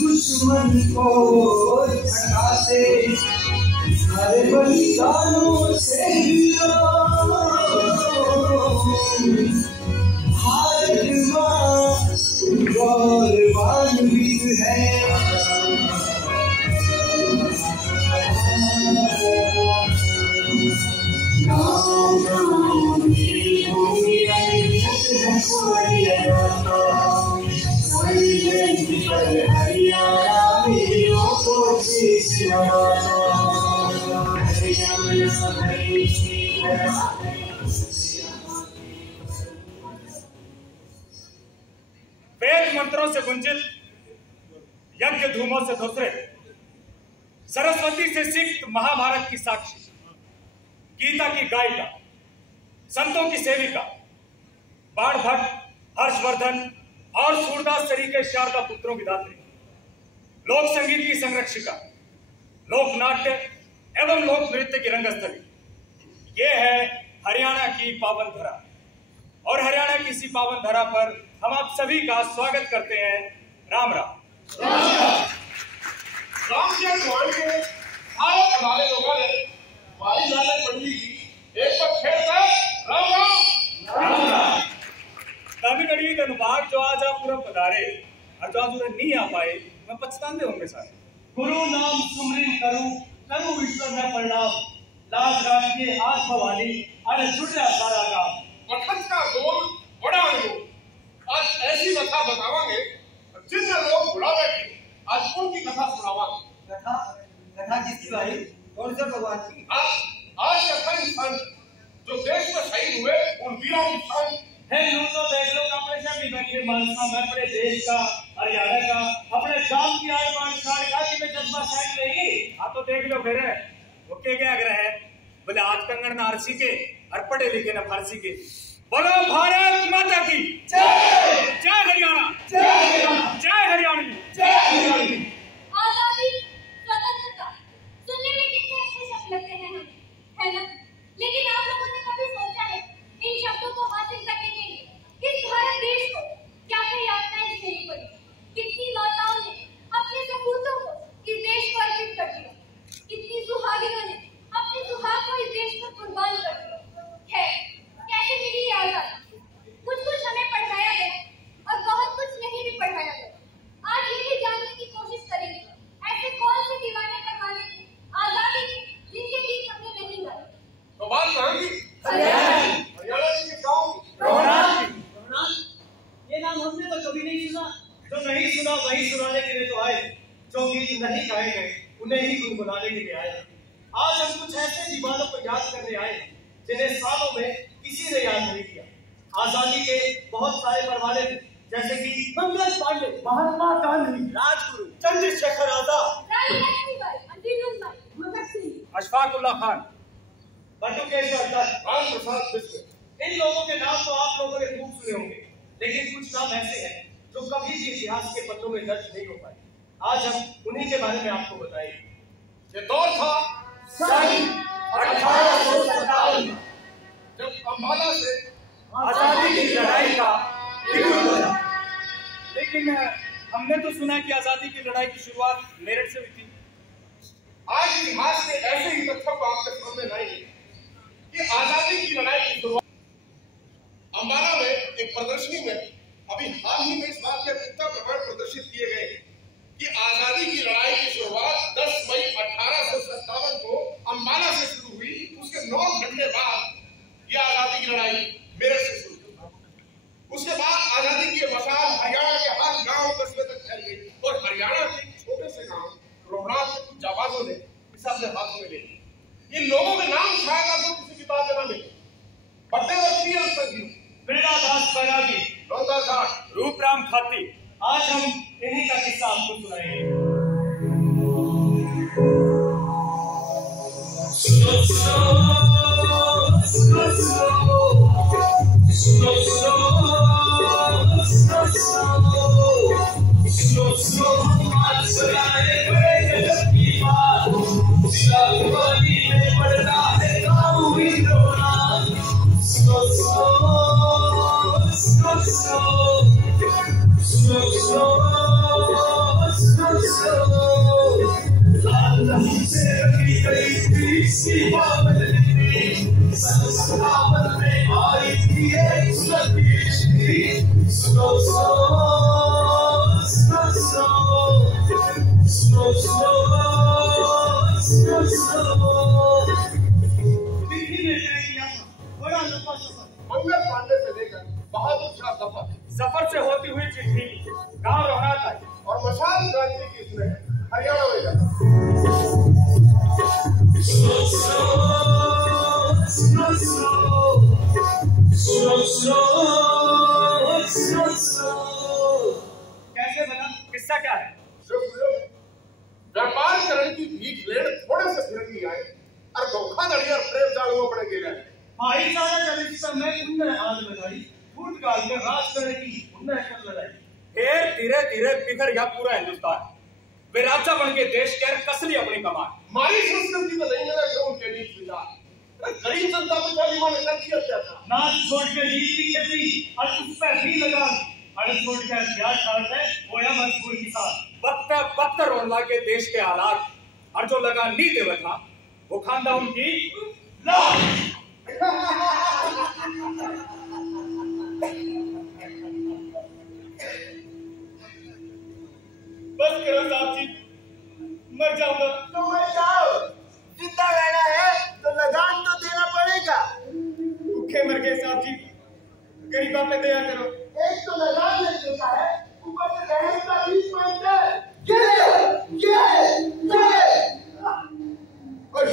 दुश्मन को हटाते हर बलिदानों से भारत माँ गौरवान्वित है। वेद मंत्रों से गुंजित, यज्ञ धूमों से धुसरे, सरस्वती से सिक्त महाभारत की साक्षी, गीता की गायिका, संतों की सेविका, बाण भट्ट, हर्षवर्धन और सूरदास तरीके शारदा पुत्रों की दात्री, लोक संगीत की संरक्षिका, लोक नाट्य एवं लोक नृत्य की रंगस्थली, ये है हरियाणा की पावन धरा। और हरियाणा की इसी पावन धरा पर हम आप सभी का स्वागत करते हैं। राम राम। राम के भगवान के भारत हमारे लोगों ने वाली लाले पंडित जी एक बार फिर से राम राम राम राम। तमिलगढ़ी के अनुभाग जो आज आप पूरा पधारे और जो आज उधर नहीं आ पाए, मैं पछताते होंगे सारे। गुरु नाम सुमरिन करूं ईश्वर में प्रणाम, लाज राष्ट्रीय हाथ भवानी अरे छुट जा सारा काम। पठन का गोल बड़ा अनुभव, आज ऐसी कथा बतावांगे जिन लोग बुला बैठे, आज उनकी कथा सुनावांगे। कथा किसकी भाई? कौन से भगवान की? आज कथा इंसान जो देश में शहीद हुए उन वीरों की शान है। यूं तो देख लो अपने शमी बैठे मानसा में अपने देश का हरियाणा का अपने गांव की आय मान शान का कि मैं जज्बा साइड लेगी। हाँ तो देख लो फिर वो क्या आग्रह है, बोले आज कंगन ना आरसी के और पढ़े लिखे ना फारसी के। बोलो भारत माता की जय, जय हरियाणा, जय हरियाणा, जय हरियाणा। आजादी, स्वतंत्रता सुनने में कितने अच्छे शब्द लगते हैं हमें, है ना? लेकिन आप लोगों ने कभी सोचा है इन शब्दों को हासिल करने के लिए इस भारत देश को क्या क्या यातनाएं झेलनी पड़ी? कितनी माताओं ने अपने सपूतों को इस देश को अर्पित कर दिया, कितनी सुहागिनों ने अपने सुहाग को इस देश पर कुर्बान कर दिया। है कैसे मिली ये आजादी? कुछ हमें पढ़ाया गया और बहुत कुछ नहीं भी पढ़ाया गया। आज ये भी जानने की कोशिश करेंगे ऐसे कौन से दीवाने परवाने आजादी के जिनके गीत हमने नहीं गाए। तो बात कहाँ की? हरियाणा के गाँव ये नाम हमने तो कभी नहीं सुना। जो नहीं सुना वही सुनाने के लिए तो आए, जो गीत नहीं गाए गए उन्हें ही गुनगुनाने के लिए आए। आज हम कुछ ऐसे दीवानों को याद करने आए जिन्हें सालों में किसी ने याद नहीं किया। आजादी के बहुत सारे परवाने थे, जैसे कि मंगल पांडे, महात्मा गांधी, राजगुरु, चंद्रशेखर आजाद, रानी लक्ष्मीबाई, अंजुमन बाई, भगत सिंह, अशफाक उल्लाह खान, बटुकेश्वर दत्त, राम प्रसाद बिस्मिल। इन लोगों के नाम तो आप लोगों ने खूब सुने होंगे, लेकिन कुछ नाम ऐसे हैं जो कभी भी इतिहास के पन्नों में दर्ज नहीं हो पाए। आज हम उन्हीं के बारे में आपको बताएंगे। ये दौर था 1857 जब अम्बाला से आजादी की लड़ाई का लेकिन हमने तो सुना कि आजादी की लड़ाई की शुरुआत मेरठ से हुई थी। आज इतिहास के ऐसे ही तथ्यों को आपके सामने लाएंगे कि आजादी की लड़ाई की शुरुआत अम्बाला में एक प्रदर्शनी में अभी हाल ही में इस बात के पुख्ता प्रमाण प्रदर्शित किए गए कि आजादी की लड़ाई की शुरुआत 10 मई 1857 को अम्बाला से शुरू हुई। उसके 9 घंटे बाद यह आजादी की लड़ाई मेरठ से शुरू हुई। उसके बाद आजादी की से हाथ में ले। इन लोगों के नाम शायद आपको किसी किताब में ना मिले। बड़े संजीव, प्रेरणादास बैरागी, रोंदा घाट, रूपराम खाती। आज हम इन्हीं का किस्सा आपको सुनाएंगे। मंगल पांडे से लेकर बहादुर शाह सफर से होती हुई चिट्ठी गांव रोहना तक और मशाल क्रांति की इसने हरियाणा में जाना। कैसे बना, किस्सा क्या है? व्यापार करने की भीख लेने थोड़े से फिरंगी आए और धोखाधड़ी और प्रेम जाल में पड़े गिरे। भाईचारा का रिश्ता में उनने हाथ लगाई, फूट गाल के राज करने की उनने कर लड़ाई। फिर धीरे धीरे बिखर गया पूरा हिंदुस्तान। वे राजा बन के देश के कसली अपनी कमान। हमारी संस्कृति को नहीं मिला क्यों उनके बीच मिला। गरीब जनता को स्वाभिमान कर दिया था। नाच छोड़ के जीत की खेती और उस पर भी लगा अड़स छोड़ के हथियार ठाड़ते होया मजबूर किसान। वक्त रोला के देश के हालात और जो लगा नहीं देवा था वो खानदा उनकी लाश। बस करो साहब जी, मर जाऊंगा। तो मर जाओ, जिंदा रहना है तो लगान तो देना पड़ेगा। भूखे मर गए साहब जी, गरीबा पे दया करो। एक तो लगान नहीं देता है, ऊपर से रहने का 20 पॉइंट और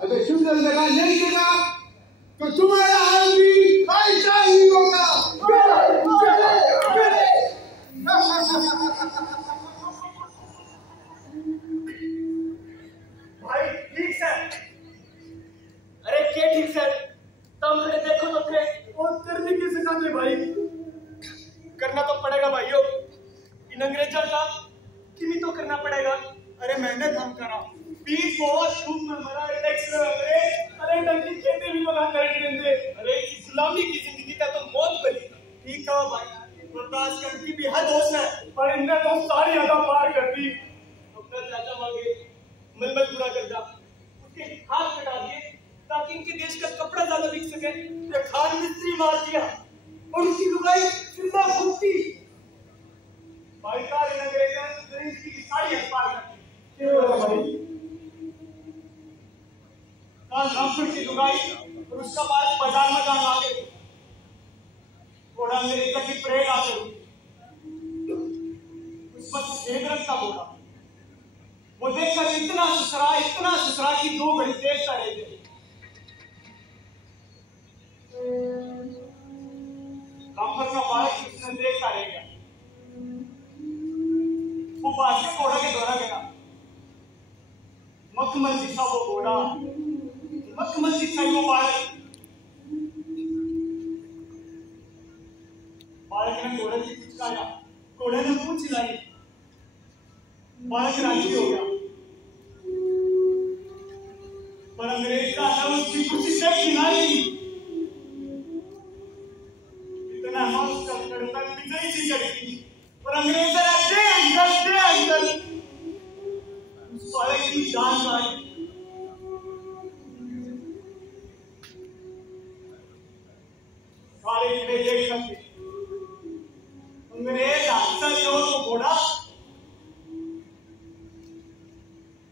अगर शुद्ध लगान नहीं देगा तो तुम्हारा हाल भी ऐसा ही होगा। भाई ठीक सर। अरे क्या ठीक सर, तुम मेरे देखो तो थे और करने की सिखाते भाई। करना तो पड़ेगा भाइयों, इन अंग्रेजों का किमी तो करना पड़ेगा। अरे मेहनत हम करा, बीज बहुत धूप में मरा, टैक्स अरे ढंग की खेती भी तो ना करने देंगे। अरे इस गुलामी की जिंदगी का तो मौत बनी। ठीक है भाई, बर्दाश्त करने की भी हद होश है, पर इनने तो सारी हद पार कर दी। अपना चाचा मांगे मलमल पूरा कर दा, उसके हाथ कटा दिए ताकि इनके देश का कपड़ा ज्यादा बिक सके। ये खान मिस्त्री मार दिया और उसकी लुगाई जिंदा फूटी। भाई सारे अंग्रेजों ने इसकी सारी हद पार कर दी। काल रामपुर की लुगाई और उसका बाद बाजार में जाने लगे। घोड़ा अंग्रेज की परेड आते हुए उस पर सफेद रंग का घोड़ा, वो देखकर इतना सुसरा कि 2 घड़ी देखता रह गए। रामपुर का बालक उसने देखता रह गया। वो पास के घोड़ा के द्वारा गया। मखमल दिखा वो घोड़ा, मखमल दिखा वो बालक। बालक ने घोड़े की पुचकारा, घोड़े ने पूंछ हिलाई। बालक राजी हो गया, पर अंग्रेज का था उसकी कुर्सी से किनारी। इतना मौत का लड़का विजयी सी लड़की, पर अंग्रेज दे अंकल उस बालक की जान मारी। सारे किले देख सकते अंग्रेज अक्सर जो तो घोड़ा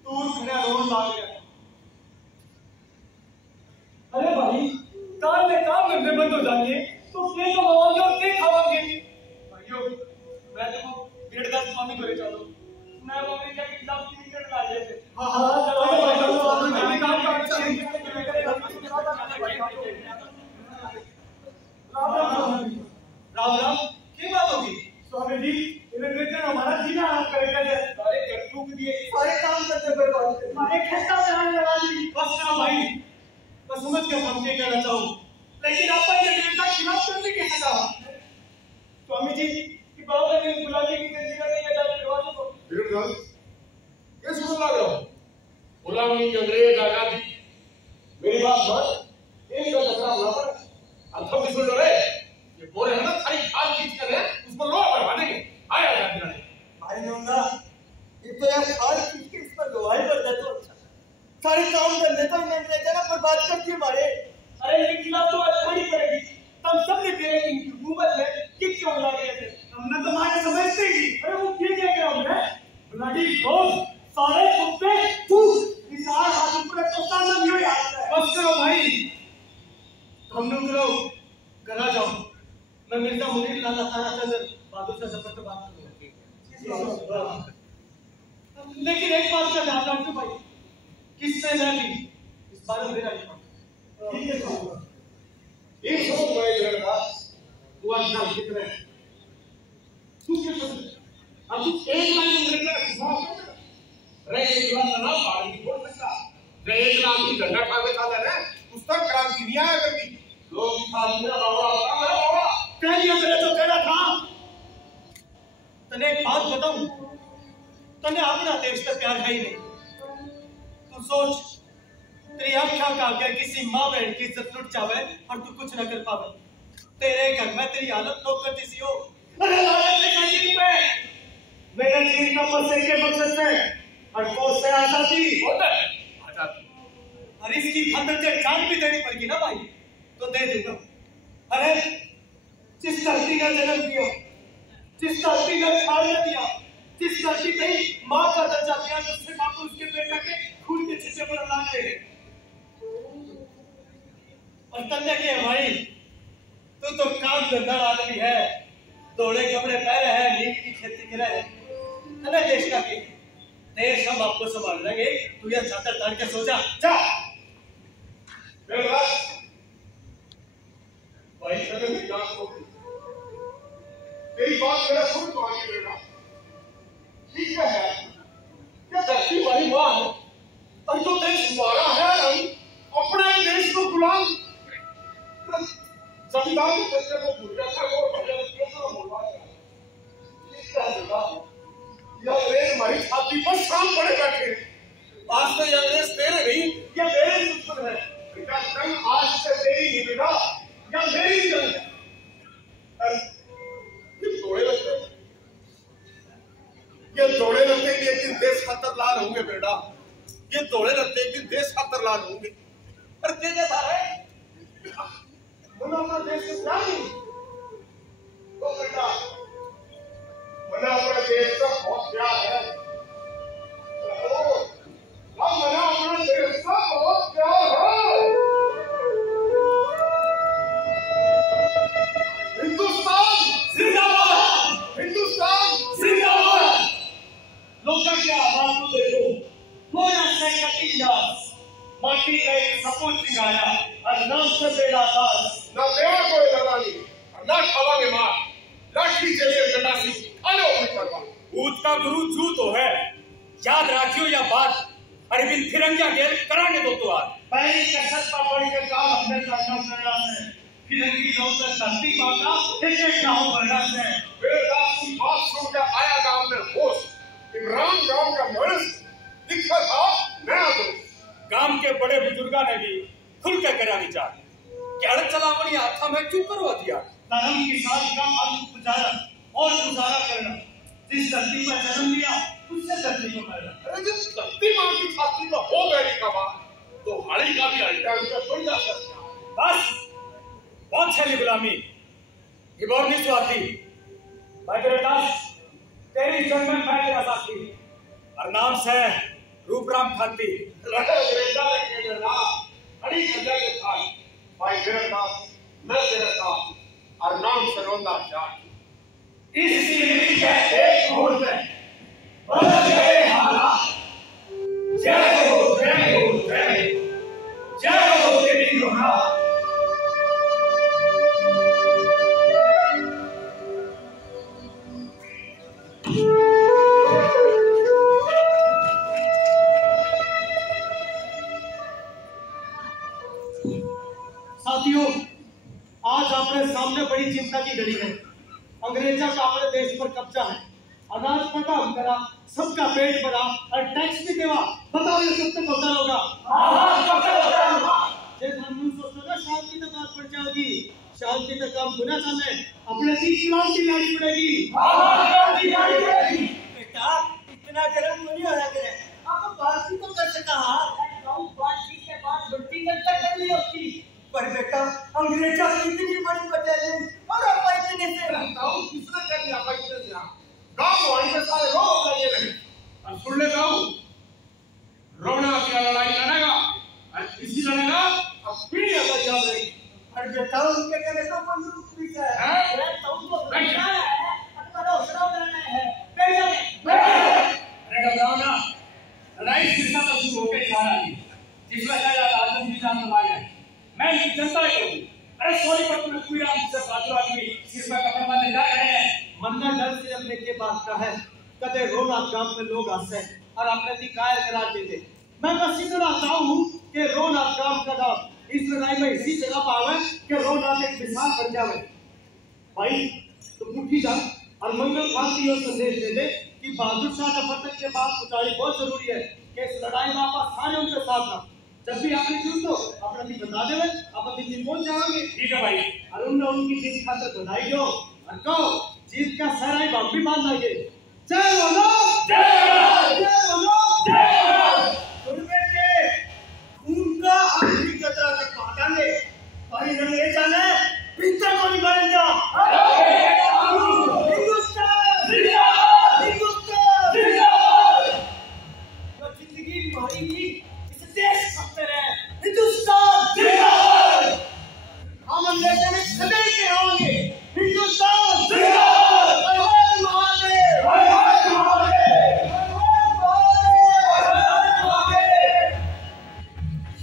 दूर खड़ा रोन लाग गया। अरे भाई, काल में काम धंधे बंद हो जाएंगे तो क्या कमाओगे और क्या खाओगे? भाइयों, मैं देखो 1.5 स्वामी मैं समझ गया हम क्या कहना चाहूँ, लेकिन आपका ये निर्णय खिलाफ करने की सजा। स्वामी जी कि बाबा ने गुलामी की जंजीरें नहीं हटा दरवाजे को। ये सुन लग रहा हूँ गुलामी की अंग्रेज आजादी, मेरी बात मान, इनका टकराव ना पड़े। अंथम भी सुन लो रे, ये बोले हैं ना सारी खाल खींच कर है उसको लोहा बनवा देंगे, आया आजादी लाने। भाई नौंगा ये तो यार खाल खींच के इस पर गवाही भर दे तो अच्छा। सारे काम करने तो अंग्रेज ना बर्बाद कर दिए हमारे। अरे इनके खिलाफ तो आज खड़ी पड़ेगी, तब सबने तेरे की हुकूमत में किस क्यों ला गए थे? हमने तो मारे समझते ही। अरे वो क्या क्या क्या हमने ब्लडी लोग सारे कुत्ते तू निसार हाथ ऊपर तो सामने भी हो आता है। बस करो भाई, हम लोग करो करा जाओ। मैं मिर्जा मुनीर लाला तारा चंद्र बहादुर से सफर पे बात करूंगा। लेकिन एक बात का ध्यान रखो भाई, किससे न भी इस बारे में मेरा नहीं। ठीक है साहब, ये सब मैं लड़का तू आजकल कितने तू क्या समझ, अब तू एक लाइन में लड़का हिसाब कर रे, एक लाइन ना पानी की बोल सकता रे, एक लाइन की झंडा ठाके चला रे, उस तक क्रांति नहीं आया करती लोग साथ में बाबा बाबा कह लिया मैंने तो कहना था। तने एक बात बताऊं, तने अपना देश से प्यार है ही नहीं। तू सोच तेरी आंखों का अगर किसी माँ बहन की इज्जत लुट जावे और तू कुछ न कर पावे, तेरे घर में तेरी हालत नौकर जैसी हो। अरे लालच ने कहीं पे मेरे जीवन का मसले के मकसद से और कोस से आजादी होता है आजादी, और इसकी खातिर से जान भी देनी पड़ेगी ना भाई, तो दे दूंगा। अरे जिस धरती ने जन्म दिया, जिस धरती ने खाने दिया, जिस धरती ने माँ का दर्जा दिया, जिससे बापू उसके बेटा के खून के छिटे पर लाग रहे हैं। और तन्ने के भाई तू तो काम धंधा आदमी है, दौड़े कपड़े पहने हैं, नींद की खेती करे है। अरे देश का की देश हम आपको संभाल लेंगे, तू यह चादर तान के सो जा। जा भाई सदन की जांच हो गई, तेरी बात मेरा सुन तो आगे बेटा ठीक है, क्या धरती वाली माँ है और जो देश हमारा है, हम अपने देश को गुलाम संविधान के फैसले को भूल जाता है, वो कैसा बोलवा यह अंग्रेज हमारी छाती पर शाम पड़े बैठे हैं। आज तो यह अंग्रेज तेरे नहीं, यह मेरे दुश्मन है। बेटा जंग आज से तेरी नहीं बेटा, या मेरी जंग है। ये जोड़े लगते हैं, ये जोड़े लगते हैं, एक दिन देश खातर लाल होंगे बेटा, ये जोड़े लगते हैं, एक दिन देश खातर लाल होंगे। पर क्या कहता है मना अपना देश को क्या नहीं तो बेटा, मना अपने देश का बहुत प्यार है, मना अपने देश का बहुत प्यार है। हिंदुस्तान जिंदाबाद, हिंदुस्तान जिंदाबाद। लोगों की आवाज को देखो, मोया से कटीला माटी का एक सपूत सिंगाया और नाम से बेड़ा दास। ना देवा कोई लगानी और ना खावांगे मार, लाठी चलिए गंडासी आलो अपनी करवा। भूत का गुरु जू तो है, याद रखियो या बात, अरविंद फिरंगिया गेल कराने दो तो आज। पहली कसरत पर पड़ के काम हमने करना पड़ा है, फिरंगी लोग तो धरती माता एक गांव बढ़ना है। बेदास की बात सुनकर आया गांव में होश, इमरान गांव का मर्ज दिखा था नया दोस्त। गांव के बड़े बुजुर्गा ने भी खुल के करा विचार, क्या चलावनी हाथा में क्यों करवा दिया। धर्म के साथ का गुजारा और गुजारा करना, जिस धरती पर जन्म लिया उससे धरती को मरना। अरे जिस धरती मां की छाती में हो गई का बात, तो हाड़ी का भी अल्टा उनका थोड़ी जा सकता। बस बहुत छली गुलामी, ये बोर नहीं सुहाती। भाई तेरे दास तेरी जन्म में मैं तेरा साथी, और नाम से रूपराम खाती। अंग्रेजा के ना हरी गंगा के थाल, भाई मेरे दास मैं तेरा दास और नाम सरवंदा जाट। इस जिंदगी के एक मोड़ में बदल गए हालात। जय हो जय हो जय, जय हो तेरी गुहार। साथियों, आज अपने सामने बड़ी चिंता की घड़ी है। अंग्रेजों का अपने देश पर कब्जा है, अनाज पर काम करा, सबका पेट भरा और टैक्स भी देवा। बताओ ये कब तक होता होगा? शांति तक बात पड़ जाएगी, शांति तक काम होना चाहे, अपने क्रांति लानी पड़ेगी। बेटा इतना गर्म नहीं हो रहा करे, आप बात भी तो कर सकता है। बातचीत के बाद रोटी कर ली होती, पर बेटा अंग्रेजों की इतनी बड़ी बटालियन और आप इतने से बताओ किसने कर दिया? आप इतने से गांव वाले के सारे लोग लगे रहे। और सुन ले गांव, रोना की लड़ाई लड़ेगा और इसी लड़ेगा अब पीढ़ी अगर जा रही। और बेटा उनके कहने तो बंदूक भी है, तो उनको बैठना है, अपना हौसला बनाना है। अरे घबराओ ना, लड़ाई सिरसा तो शुरू होकर जा रही है, जिसमें शायद आजम भी जान लगा है। मैं जनता ही हूँ। अरे सोनीपत में पूरी राम से बहादुर आदमी सिर पर कफन बांधे जा रहे हैं। मन्ना डर से अपने के बात का है, कदे रोना गांव में लोग हंसे और अपने दिखाए करार दे दे। मैं बस इतना चाहूँ कि रोना गांव का नाम इस लड़ाई में इसी जगह पावे कि रोना एक मिसाल बन जावे। भाई तुम उठी जा और मंगल क्रांति और संदेश दे दे कि बहादुर शाह का पतन के बाद पुजारी बहुत जरूरी है कि इस लड़ाई में आप सारे उनके साथ हैं। जब भी आपने जरूरत हो अपना भी बता देवे, आप दिन पहुंच जाओगे। ठीक है भाई। और उनकी जीत खातर बधाई दो और कहो जीत का सहरा बाप भी मान लाइए। जय बोलो, जय बोलो, जय। सुन बेटे, खून का आखिरी कतरा तक पहुंचा ले, और इन्हें ले जाना है पिता को नहीं बन जा। हिंदुस्तान जिंदाबाद, हिंदुस्तान जिंदाबाद। जो जिंदगी तुम्हारी थी इस देश भक्त रहे, हिंदुस्तान जिंदाबाद। हम अंग्रेजों में कभी नहीं होंगे, हिंदुस्तान जिंदाबाद। हर हर महादेव, हर हर महादेव, हर हर महादेव, हर हर महादेव।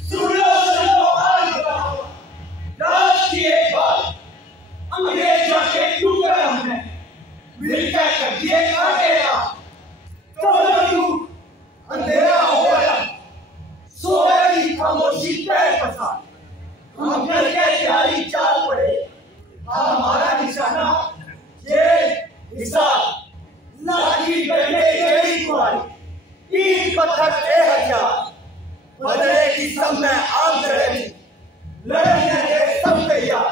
सुनो सुनो आज बताओ, राज की एक बात, अंग्रेजों के टुकड़े हमने मिलकर कर दिए काटेगा, तो अंधेरा हो गया, सोए की खामोशी पैर पसार, हम घर के तैयारी चाल पड़े। हमारा निशाना जेल, हिसाब, लाठी डंडे जड़ी कुआरी, ईंट पत्थर के हथियार, बदले की सब में आग चढ़ेगी, लड़ने के सब तैयार।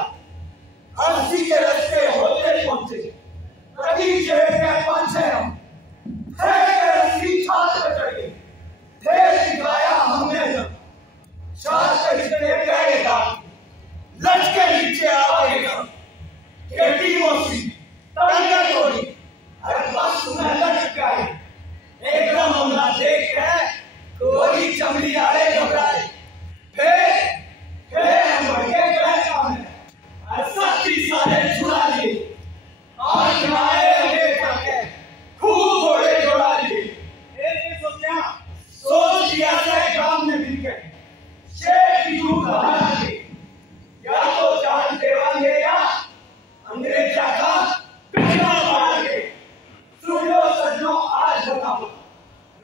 अस्सी के रास्ते होते पहुंचे, कभी जेल के पहुंचे हम, रस्सी छाल पर चढ़े, ढेर दिखाया हमने जब, शाह रिश्ते गए दाग, लटके नीचे आ गए, खेती मोसी, टंगा तोड़ी, अरे बस तुम्हें लटक गए, एकदम हमला देख के कोई चमड़ी आए घबराए, फिर हम बढ़ के गए सामने, और सत्ती सारे छुड़ा लिए, आज आए हमें जाके, खूब घोड़े दौड़ा लिए। सोच लिया था काम में मिलकर, शेर की धूप बहाना के, या तो जान देवांगे या अंग्रेजा का पिछला मारेंगे। सुन लो सज्जनों आज बताओ,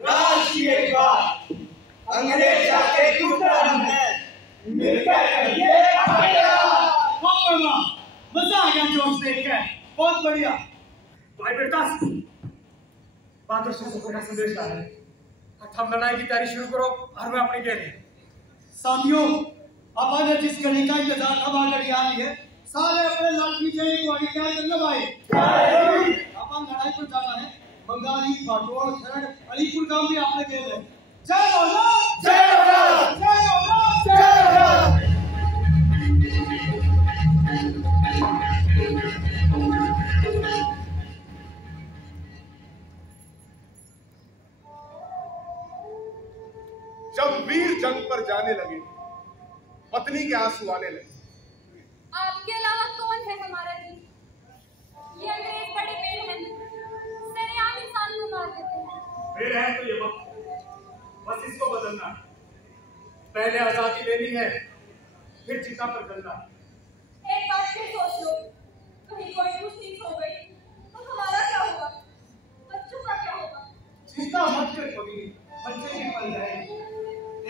राज की एक बात, अंग्रेजा के टुकड़ा हमने मिलकर करिए मजा आ गया जोश देख के, बहुत बढ़िया। भाई बेटा बहादुर शाह का संदेश आ रहा है, हम लड़ाई की तैयारी शुरू करो और मैं अपनी गेल। साथियों, अपन ने जिस घड़ी का इंतजार हवा लड़ी आ रही है, सारे अपने लाठी जय को क्या कर लो भाई। अपन लड़ाई पर जाना है, बंगाली, बाटोर, खरड़, अलीपुर गांव भी आपने गेल है। जय बोलो, जय बोलो, जय बोलो, जय बोलो। जब वीर जंग पर जाने लगे, पत्नी के आंसू आने लगे। आपके अलावा कौन है हमारा दिल? ये अंग्रेज बड़े बेरहम सरेआम इंसान को मार देते हैं। बेरहम तो ये वक्त, बस इसको बदलना है। पहले आजादी लेनी है, फिर चिता पर चलना है। एक बात फिर सोच लो, कहीं कोई मुसीबत हो गई तो हमारा क्या होगा? बच्चों का क्या होगा? चिंता मत कर कभी, बच्चे भी पल जाएंगे।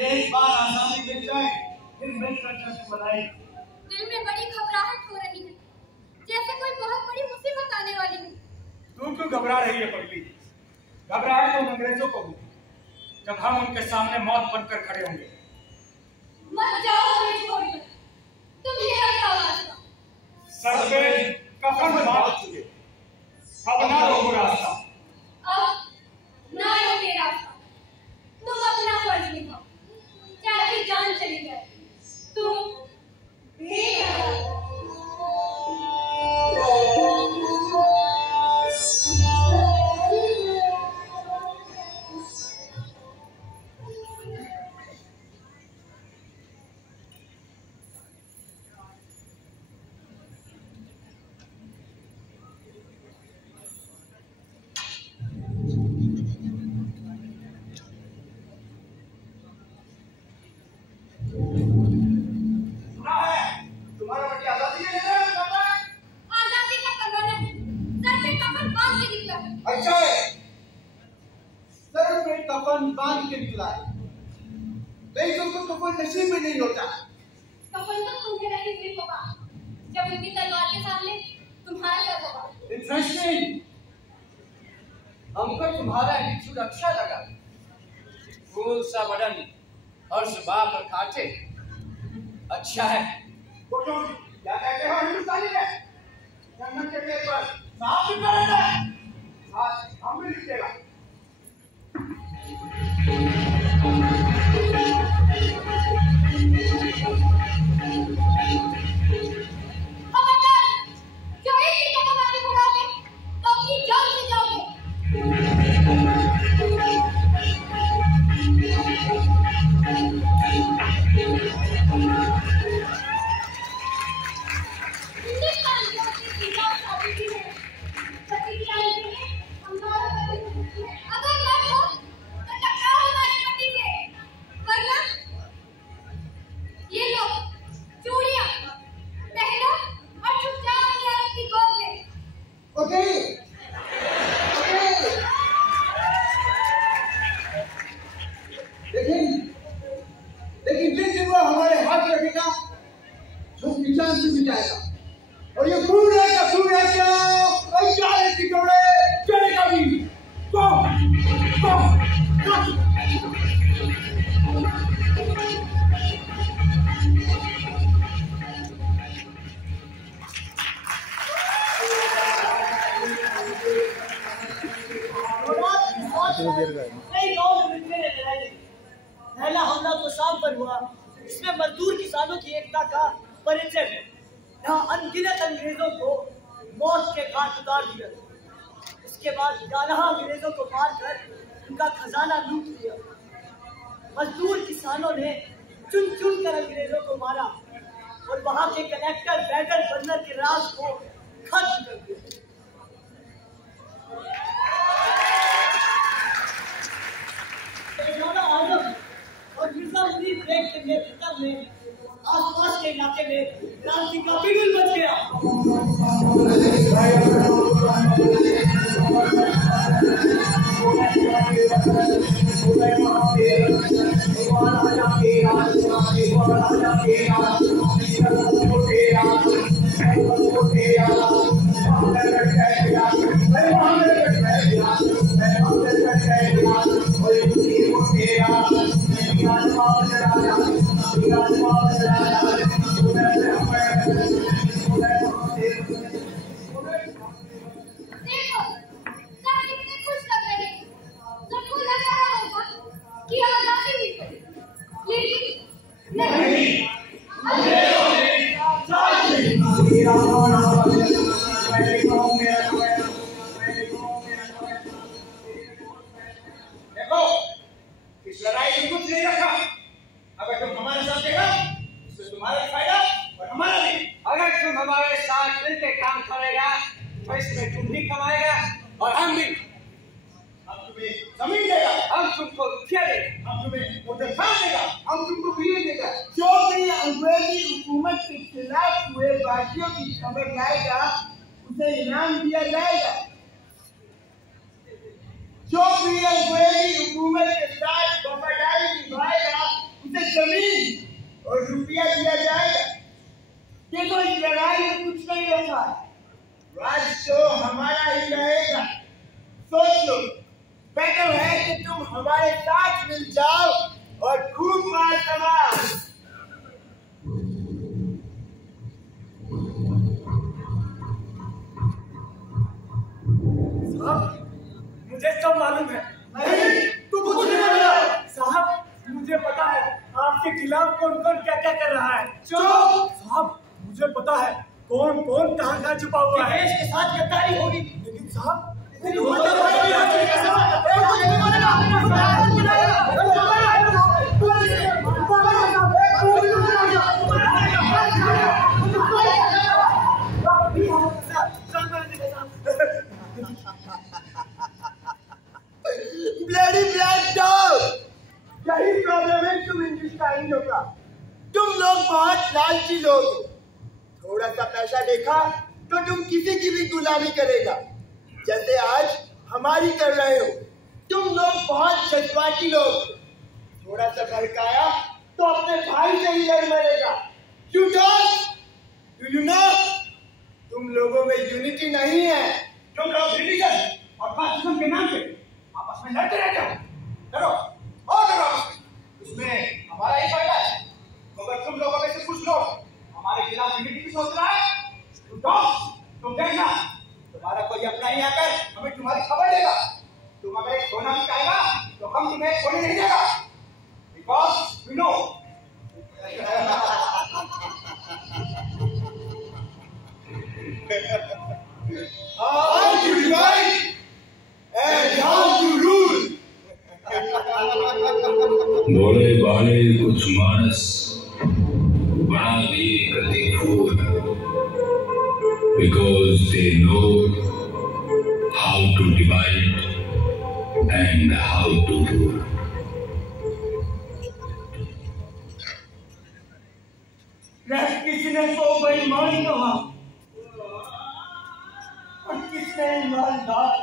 एक बार आजादी मिल जाए फिर मिलकर जश्न मनाएंगे। दिल में बड़ी घबराहट हो रही है, जैसे कोई बहुत बड़ी मुसीबत आने वाली है। तू क्यों घबरा रही है पगली? घबराहट तो अंग्रेजों को होगी जब हम उनके सामने मौत बनकर खड़े होंगे। मत जाओ हमें छोड़कर, तुम्हें हर आवाज सर पे कफन बांध चुके, अब ना रोको रास्ता। अब ना रोके रास्ता, तुम अपना फर्ज निभाओ, चाहे जान चली जाए, तुम अच्छा है, सर पे कफन बांध के निकला है, नहीं तो उसको कफन नसीब में नहीं होता। कफन तो तुम्हें नहीं मिल होगा जब उनकी तलवार के सामने तुम्हारा सर होगा। इंटरेस्टिंग, हमको तुम्हारा एटीट्यूड अच्छा लगा। फूल सा बदन और जुबान पर कांटे, अच्छा है। क्या कहते हो हिंदुस्तानी में? जन्नत के पेपर साफ लिखा रहता है, हम भी लिखेगा। खबरदार, जो एक भी कदम आगे बढ़ाओगे तो अपनी जान से जाओगे। हिंदुस्तान की सीमा साबित है, प्रतिक्रिया देंगे हमारा पति है। अगर मत हो तो टकराओ हमारे पति से, वरना ये लो चूड़ियां पहनो और चुपचाप अपनी औरत की गोद में। ओके, लेकिन जिस दिन वो हमारे हाथ रखेगा, जो निशान से मिटाएगा, और ये पूरा का पूरा क्या की कपड़े चलेगा भी। पहला हमला तो शाम पर हुआ, इसमें मजदूर किसानों की एकता का परिचय है। यहाँ अनगिनत अंग्रेजों को मौत के घाट उतार दिया। इसके बाद 11 अंग्रेजों को मारकर उनका खजाना लूट लिया। मजदूर किसानों ने चुन चुन कर अंग्रेजों को मारा और वहां के कलेक्टर बैडर बंदर के राज को खत्म कर दिया। आजम और मिर्जा मुनीर बेग के नेतृत्व में आसपास के इलाके में क्रांति का बिगुल मच गया। देखो, सब कितने खुश लग रहे हैं। सबको लग रहा होगा कि आजादी हुई है, लेकिन नहीं। देखो, इस लड़ाई में कुछ नहीं रखा। अगर तुम हमारे साथ देखा, इससे तुम्हारा भी फायदा और हमारा भी। अगर तुम हमारे साथ मिलकर काम करेगा तो इसमें तुम भी कमाएगा और हम भी। हम तुम्हें जमीन देगा, हम तुमको रुपया देगा, हम तुम्हें होटल खाना देगा, हम तुमको बिजली देगा। जो भी अंग्रेजी हुकूमत के खिलाफ हुए बागियों की खबर लाएगा, उसे इनाम दिया जाएगा। जो भी अंग्रेजी हुकूमत के साथ वफादारी निभाएगा, उसे जमीन और रुपया दिया जाएगा। देखो इस लड़ाई में कुछ नहीं होता, राज तो हमारा ही रहेगा। सोच लो, बेटर है कि तुम हमारे साथ मिल जाओ और खूब मार कमाओ। मुझे सब मालूम है। नहीं, तू कुछ नहीं बोला। साहब, मुझे पता है आपके खिलाफ कौन कौन क्या क्या कर रहा है। चुप। साहब, मुझे पता है कौन कौन कहाँ छुपा हुआ है। देश के साथ गद्दारी होगी। लेकिन साहब, ब्लडी ब्लैक डॉग, यही प्रॉब्लम है तुम हिंदुस्तानियों का। तुम लोग बहुत लालची लोग हो। थोड़ा सा पैसा देखा तो तुम किसी की भी गुलामी करेगा, जैसे आज हमारी कर रहे हो। तुम लोग बहुत जज्बाती लोग हो। थोड़ा सा भड़काया तो अपने भाई से ही लड़ मरेगा। You don't? Do you know? तुम लोगों में यूनिटी नहीं है। तुम लोग रिलीजन और फासिज्म के नाम पे आपस में लड़ते रहते हो। करो और करो, इसमें हमारा ही फायदा है। मगर तुम लोगों में से कुछ लोग हमारे खिलाफ यूनिटी की सोच रहा है। तुम देखना, तुम्हारा कोई अपना ही आकर हमें तुम्हारी खबर देगा। तुम अगर एक सोना भी चाहेगा तो हम तुम्हें सोने नहीं देगा, because we know. How to divide and how to rule. भोले भाले कुछ मानस बना दिए गति फूल, because they know how to divide and how to rule. किसने तो बेईमान कहा और किसने ईमानदार।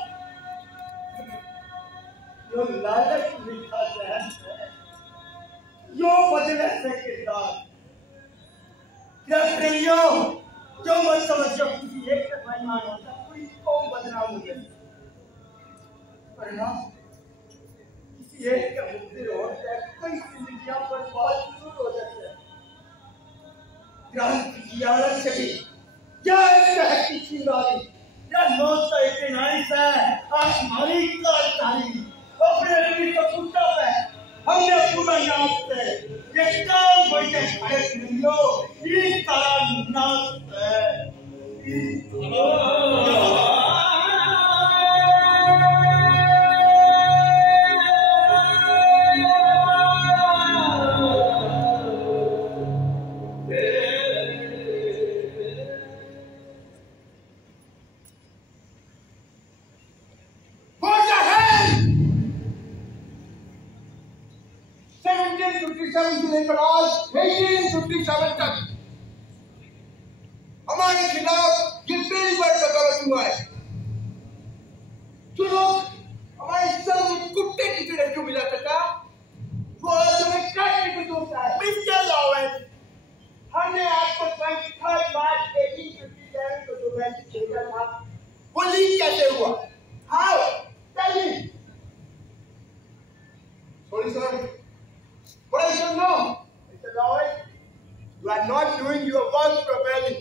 जो लालच मीठा जहर है, जो बदले से किरदार। क्या प्रियो, जो मत समझो किसी एक से बेईमान होता, कोई कौन बदनाम हो जाए। परिणाम किसी एक का मुक्ति हो जाए, कई जिंदगियां बर्बाद जरूर हो जाती है। क्रांति की आलत चली, क्या एक कहती चिंगारी, या नौत का इतनाइस है, आसमानी का तारी, अपने अग्नि का फूटा पे, हमने पूरा नाच पे, ये काम बैठे खड़े सुनियो, इस तरह नाच तक हमारे खिलाफ ये पहली बार बगावत हुआ है। जो लोग हमारे सर में कुत्ते की तरह क्यों मिला था, वो आज हमें काटने को सोचता है। मिस्टर लॉरेंस, हमने आपको 23 मार्च 1857 को जो मैच खेला था, वो लीक कैसे हुआ? How? Tell me. Sorry, sir. But I don't know. Mr. Lawrence, you are not doing your work properly.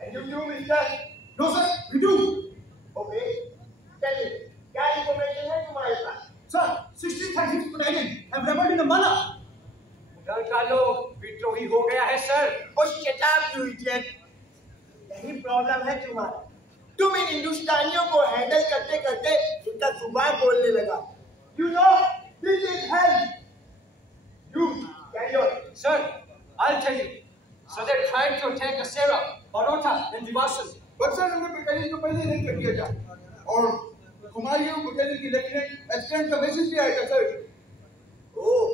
And you do, mister? No sir, we do. Okay. Tell me, क्या information है तुम्हारे पास? Sir, 1636 battalion have rebelled in Ambala. Mughal का लोग विद्रोही हो गया है sir. Oh, shut up, you idiot. यही प्रॉब्लम है तुम्हारा। तुम इन हिंदुस्तानियों को हैंडल करते करते इनका जुबान बोलने लगा। You know, this is hell. You carry on. Sir, I'll tell you. So they're trying to attack Asera, Barota, and Divasan. But sir, हमें बटालियन को पहले नहीं कर दिया था, और कुमारियों बटालियन की लेफ्टिनेंट एस्टेंट का मैसेज भी आया था सर। ओह,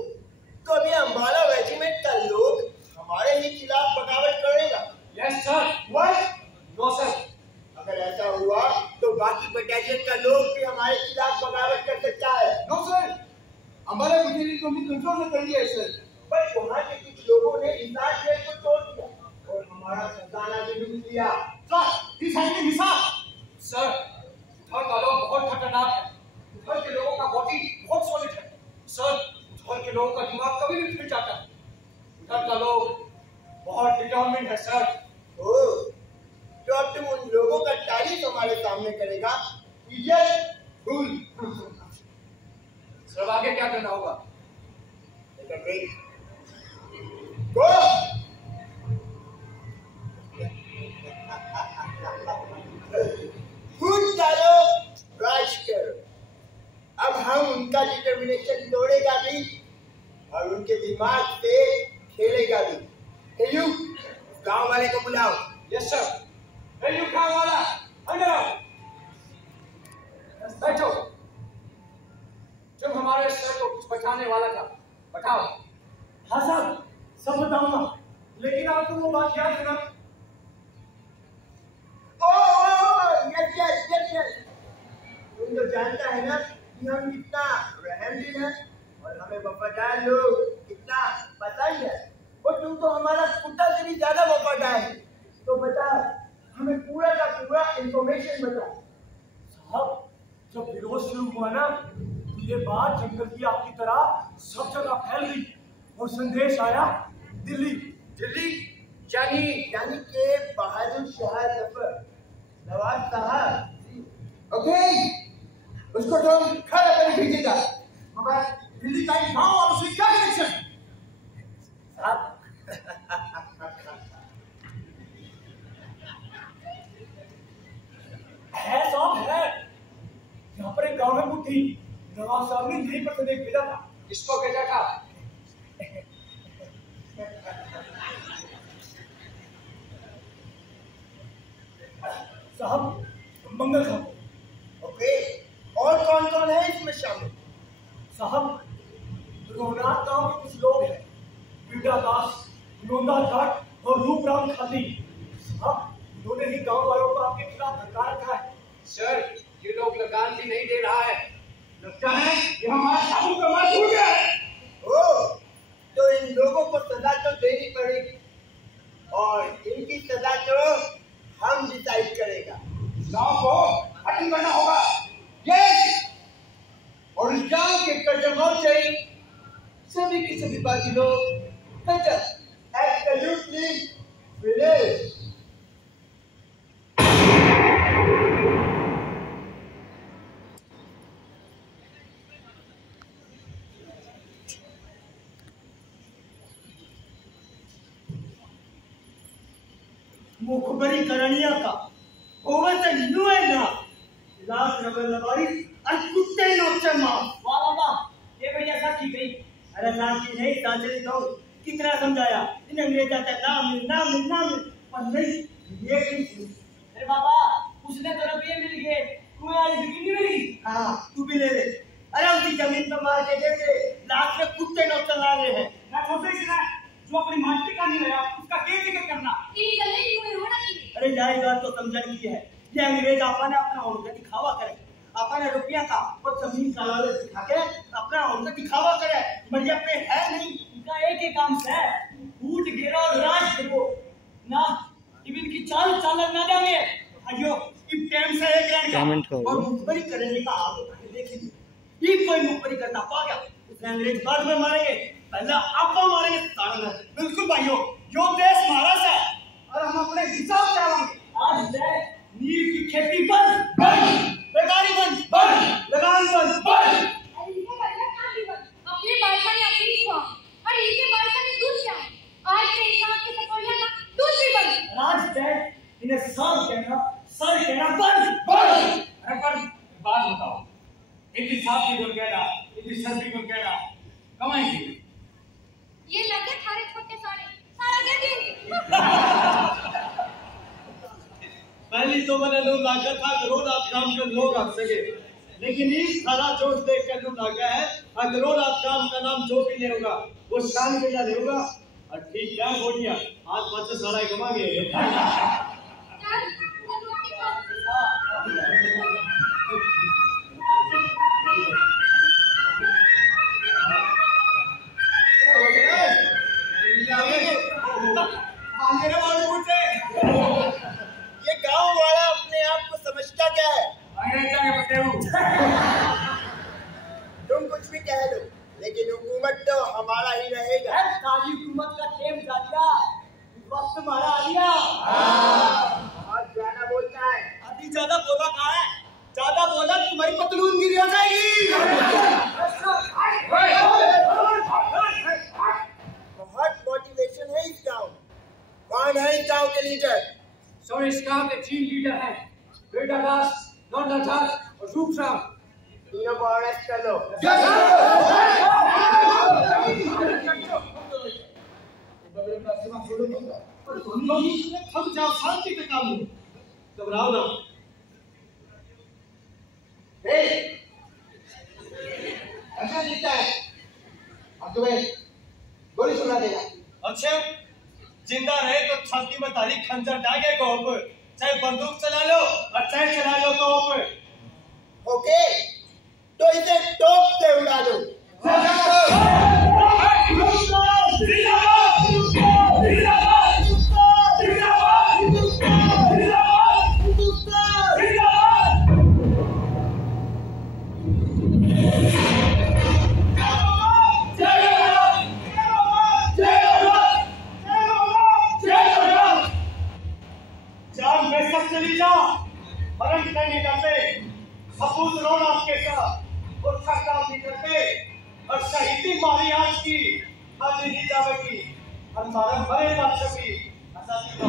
तो अभी अम्बाला रेजिमेंट का लोग हमारे ही खिलाफ बगावत करेगा? Yes, sir. What? No, sir. अगर ऐसा हुआ तो बाकी बटालियन का लोग भी हमारे खिलाफ बगावत कर सकता है। No sir, हमारा बटालियन को भी कंट्रोल में कर लिया है सर। बट वहाँ के कुछ कुछ लोगों ने इंसान जेल को तोड़ दिया और हमारा खजाना भी लूट लिया। सर, उधर का लोग बहुत खतरनाक है। उधर के लोगों का बॉडी बहुत सॉलिड है। सर, उधर के लोगों का दिमाग कभी भी फिट जाता है। उधर का लोग बहुत डिटर्मिन्ड है सर। ओह, तो अब तुम उन लोगों का तारीफ हमारे सामने करेगा? यस, भूल। सर, आगे क्या करना होगा? गो। फूट डालो, राज करो। अब हम उनका डिटर्मिनेशन तोड़ेगा भी और उनके दिमाग से खेलेगा भी। हेयू, गांव वाले को बुलाओ। Yes sir. हेयू गांव वाला, अंदर आओ। बैठो। तुम हमारे सर को कुछ बचाने वाला था, बताओ। हाँ साहब, सब बताऊंगा, लेकिन आपको वो बात याद है ना? यस। तुम तो जानता है ना कि हम कितना रहमदिल हैं और हमें वफादार लोग कितना पसंद है। और तुम तो हमारा कुत्ता से भी ज्यादा वफादार है। तो बता, हमें पूरा का पूरा इंफॉर्मेशन बता। साहब, जब विरोध शुरू हुआ ना, ये बात जंगल की आग की तरह सब जगह फैल गई और संदेश आया दिल्ली यानी के बहादुर शाह जफर नवाब साहब। ओके, उसको तुम खड़े पर भेजेगा। मगर दिल्ली का गांव और उससे क्या कनेक्शन? साहब, है साहब है। यहाँ पर एक गांव है बुद्धि, नवाब साहब ने यहीं पर संदेश भेजा था। किसको भेजा था? साहब, मंगल साहब। ओके, और कौन कौन है इसमें शामिल? साहब, रोहनाथ गांव के कुछ लोग हैं, बीड़ा दास, नोंदा जाट और रूपराम खाती। साहब, इन्होंने ही गांव वालों को आपके खिलाफ भड़का रखा है। सर, ये लोग लगान भी नहीं दे रहा है। लगता है कि हमारा साबु का मार छूट गया है। ओह, तो इन लोगों को सजा तो देनी पड़ेगी और इनकी सजा तो हम डिसाइड करेगा। गांव को खत्म करना होगा। यस, और इस गांव के कदमों से सभी के सभी बाकी लोग कदम एब्सोल्युटली फिनिश। मुखबरी करनिया का ओवर से न्यू है ना, लाख रबर लबारी और कुत्ते नोचे मां। वाह वाह वाह, ये बढ़िया साथी गई। अरे साथी नहीं, साथी तो कितना समझाया, इन अंग्रेजा का नाम पर नहीं ये नहीं। अरे बाबा, उसने तो रुपये मिल गए, तुम्हें आज जमीन मिली। हाँ, तू भी ले ले। अरे उसी जमीन पर मार के दे दे, लाख में कुत्ते नोच चला रहे हैं ना। छोटे से ना, जो अपनी माटी का नहीं रहा उसका क्या जिक्र करना। अरे यही बात तो समझने की है, ये अंग्रेज आपा ने अपना उनका दिखावा करे, आपा ने रुपया का और जमीन का लालच दिखा के अपना उनका दिखावा करे। बढ़िया पे है नहीं, उनका एक ही काम है, फूट गिरो राज करो ना, इवन की चाल ना देंगे। अयो, इस टाइम से एक लाइन और मुखबरी करने का आगे देखिए, ये कोई मुखबरी करता पा गया, उसने अंग्रेज बाद में मारेंगे, पहले आपको मारेंगे सारे। बिल्कुल भाइयों, जो देश हमारा है और हम अपने हिसाब से आएंगे। आज नील की खेती बंद, बेकारी बंद, लगान बंद। अपने बालपन या अपनी हुआ और इनके बालपन में दूध क्या है? आज के इंसान के सकोलिया का दूध भी बंद। राज इन्हें सर कहना बंद। अरे पर बात बताओ, इतनी साफ भी बोल कहना, इतनी सर भी बोल कहना, कमाएंगे ये लगे थारे छोटे सारा दे देंगे। पहली तो मैंने लोग लागा था रोज आप काम कर लोग आप सके, लेकिन इस सारा चोट देख कर लोग लागा है अगर रोज आप काम का नाम जो भी नहीं होगा वो शाम के लिए होगा। और ठीक क्या गोटिया आज पाँच सारा घुमा गए। मेरे बारे पूछे। ये गांव वाला अपने आप को समझता क्या है? तुम कुछ भी कह लो, लेकिन हुकूमत तो हमारा ही रहेगा। सारी हुकूमत का खेम जालिया, वक्त हमारा आ गया। बहुत ज्यादा बोलता है। अभी ज्यादा बोला कहाँ है? ज्यादा बोला तुम्हारी पतलून गिरी हो जाएगी। बहुत मोटिवेशन है इस गांव। कौन है इस गांव के लीडर? सर, इस गांव के 3 लीडर हैं, बेटादास, नंदादास और रूपराम। तीनों को अरेस्ट कर लो। थम जाओ, शांति से काम लो, घबराओ ना। अच्छा दिखता है, अब तुम्हें गोली सुना देगा। अच्छा, जिंदा रहे तो छाती में तारीख खंजर डागे को, चाहे बंदूक चला लो और चाहे चला लो तो। ओके, तो इसे टॉप से उड़ा दो। जान बेशक चली जा, मरण नहीं करते, सपूत रोना आपके साथ उसका काम नहीं करते, और शहीदी मारी आज की आज नहीं जावेगी, हमारा बड़े बादशाह की आजादी का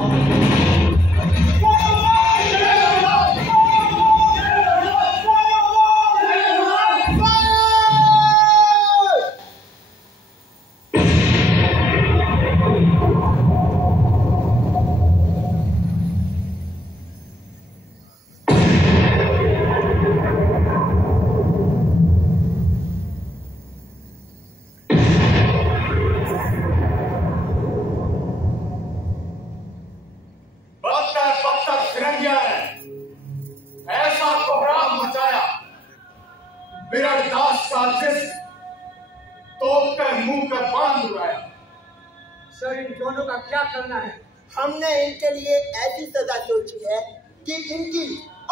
सर, इन दोनों का क्या करना है? हमने इनके लिए ऐसी सजा सोची है कि इनकी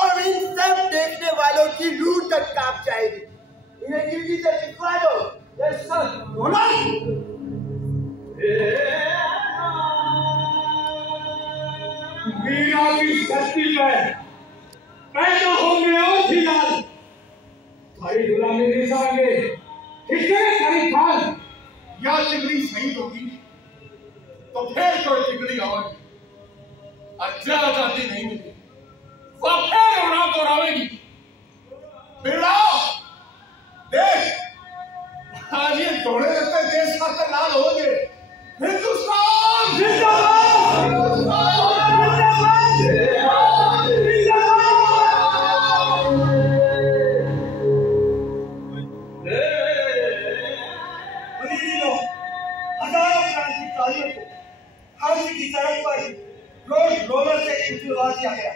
और इन सब देखने वालों की रूह तक कांप जाएगी। इन्हें गिल्ली से पिछवा दो। Yes sir. मीरा की धरती पर पैदा होंगे और फिलहाल भाई गुलामी नहीं सहेंगे। कितने सारी खान या चिगड़ी शहीद होगी तो फिर कोई चिगड़ी और अज्जा जाती नहीं मिली, वो फिर उड़ा तो रावेगी। बिरलाओ देख, आज ये दौड़े रहते देश खातर लाल हो गए। हिंदुस्तान जिंदाबाद, हिंदुस्तान जिंदाबाद, हजारों क्रांतिकारियों को फांसी की सड़क पर रोड रोलर से उतरवा दिया गया।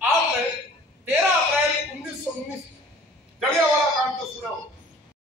आपने 13 अप्रैल 1919